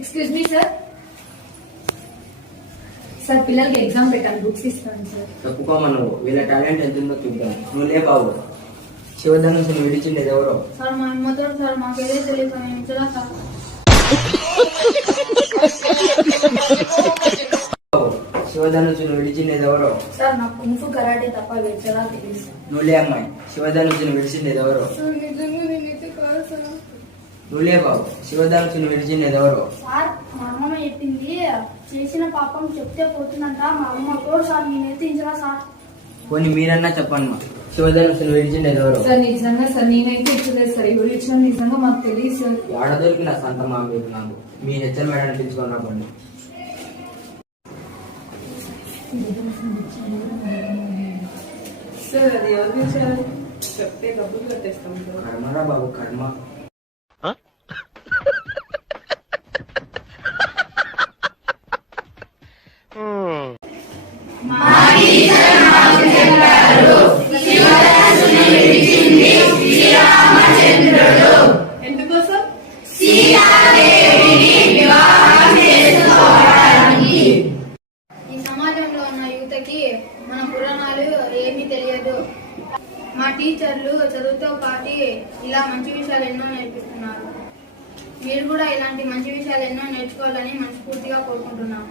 Excuse me sir. Sir పిల్లలకి exam పెట్టాను, books ఇస్తాను సార్. తప్పుకోమా నువ్వు, వీళ్ళ టాలెంట్ ఎంత ఉందో చూద్దాం. నువ్వు లేపావు. శివధనుసును విడిచిండేది ఎవరో? సార్ మా అమ్మతో సార్ మాకేదే తెలియదు సార్, నేను ఇచ్చలా సార్. శివధనుసును విడిచిండేది ఎవరో? సార్ నాకు కుంఫు కరాటే తప్ప వెచ్చలా తెలియదు. నువ్వులే అమ్మాయి, శివధనుసును విడిచిండేది ఎవరో? సార్ నిజంగా నేనైతే కాదు సార్. నువ్వులే బాబు, శివధనుసును విడిచిండేది ఎవరో? సార్ మా అమ్మమ్మ చెప్పింది, చేసిన పాపం చెప్తే పోతుందంట. మా అమ్మతో సార్ నేనైతే ఇంచలా సార్. పోనీ మీరన్నా చెప్పండి మా, శివధనుసును విడిచిండేది ఎవరో? సార్ నిజంగా సార్ నేనైతే ఇచ్చలేదు సార్. ఎవరు ఇచ్చిన నిజంగా మాకు తెలియదు సార్. వాడ దొరికిన సంత మా మీకు నాకు మీ హెచ్చర్ మేడాన్ని పిలుచుకొని రాబండి. సార్ అది ఎవరు ఇచ్చారు చెప్తే డబ్బులు కట్టేస్తాం సార్. కర్మరా బాబు కర్మ. ఎందుకోసం? ఈ సమాజంలో ఉన్న యువతకి మన పురాణాలు ఏమీ తెలియదు. మా టీచర్లు చదువుతో పాటు ఇలా మంచి విషయాలు ఎన్నో నేర్పిస్తున్నారు. మీరు కూడా ఇలాంటి మంచి విషయాలు ఎన్నో నేర్చుకోవాలని మనస్ఫూర్తిగా కోరుకుంటున్నాము.